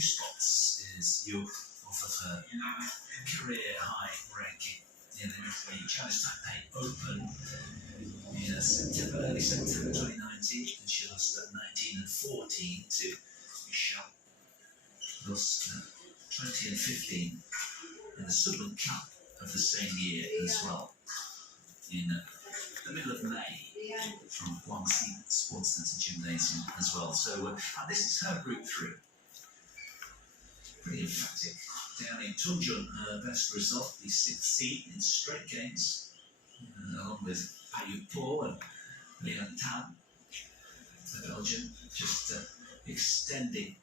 2 spots is Yu off of her career high ranking in the Challenge Taipei Open in early September 2019, and she lost at 19 and 14 to Michelle. Lost 20 and 15 in the Sublin Cup of the same year as well, in the middle of May, from Guangxi Sports Centre Gymnasium as well. So and this is her group 3. Pretty emphatic. Down in Tunjun, her best result, the 6th seed in straight games, along with Payu Po and Leon Tan, the Belgian, just extending